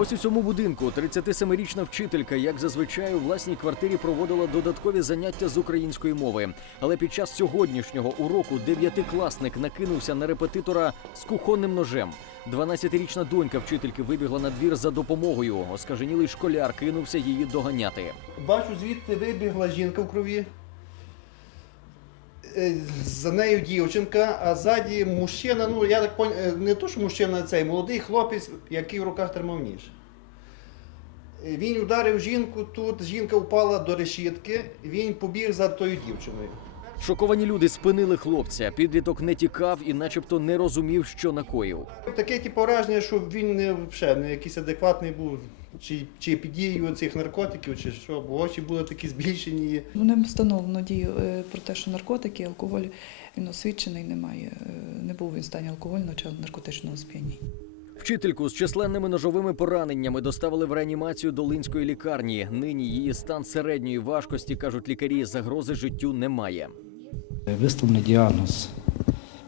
Ось у цьому будинку 37-річна вчителька, як зазвичай, у власній квартирі проводила додаткові заняття з української мови. Але під час сьогоднішнього уроку дев'ятикласник накинувся на репетитора з кухонним ножем. 12-річна донька вчительки вибігла на двір за допомогою. Оскаженілий школяр кинувся її доганяти. Бачу, звідти вибігла жінка в крові. Е, За нею дівчинка, а ззаді мужчина, ну я так пон... е, не то, що мужчина цей, молодий хлопець, який в руках тримав ніж. Е, Він ударив жінку тут, жінка впала до решітки, він побіг за тою дівчиною. Шоковані люди спинили хлопця. Підліток не тікав і, начебто, не розумів, що накоїв. Таке типу враження, що він не, взагалі, не якийсь адекватний був, чи, чи під дією цих наркотиків, чи що, бо очі були такі збільшені. Ним встановлено дію е, про те, що наркотики, алкоголь він освічений, немає, е, не був він в стані алкогольного чи наркотичного сп'яніння. Вчительку з численними ножовими пораненнями доставили в реанімацію до Линської лікарні. Нині її стан середньої важкості, кажуть лікарі, загрози життю немає. Виставлений діагноз.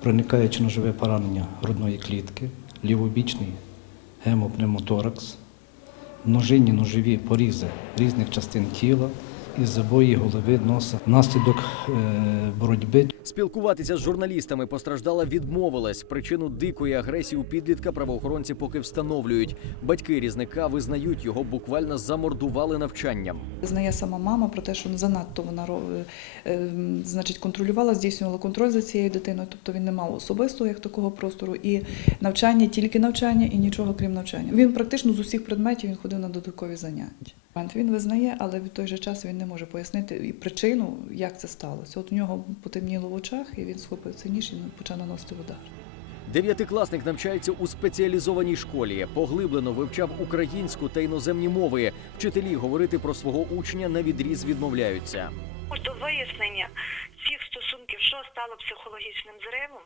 Проникаючи ножове поранення грудної клітки, лівобічний гемопневмоторакс, множинні ножові порізи різних частин тіла із обої голови, носа. Внаслідок е, боротьби Спілкуватися з журналістами постраждала відмовилась. Причину дикої агресії у підлітка правоохоронці поки встановлюють. Батьки різника визнають, його буквально замордували навчанням. Знає сама мама про те, що занадто вона е, е, значить, контролювала, здійснювала контроль за цією дитиною, тобто він не мав особистого як такого простору, і навчання тільки навчання, і нічого крім навчання. Він практично з усіх предметів він ходив на додаткові заняття. Він визнає, але в той же час він не може пояснити і причину, як це сталося. От у нього потемніло в очах, і він схопив цей ніж і почав наносити удар. Дев'ятикласник навчається у спеціалізованій школі, поглиблено вивчав українську та іноземні мови. Вчителі говорити про свого учня на відріз відмовляються. До вияснення цих стосунків, що стало психологічним зривом,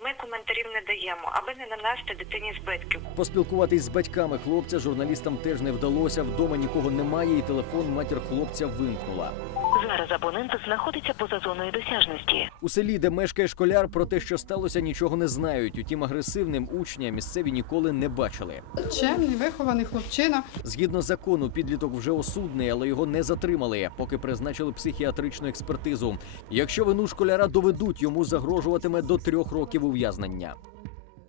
ми коментарів не даємо, аби не нанести дитині збитків. Поспілкуватись з батьками хлопця журналістам теж не вдалося. Вдома нікого немає, і телефон матір хлопця вимкнула. Зараз абонент знаходиться поза зоною досяжності. У селі, де мешкає школяр, про те, що сталося, нічого не знають. Утім, агресивним учня місцеві ніколи не бачили. Чемний, вихований хлопчина. Згідно закону, підліток вже осудний, але його не затримали, поки призначили психіатричну експертизу. Якщо вину школяра доведуть, йому загрожуватиме до трьох років ув'язнення.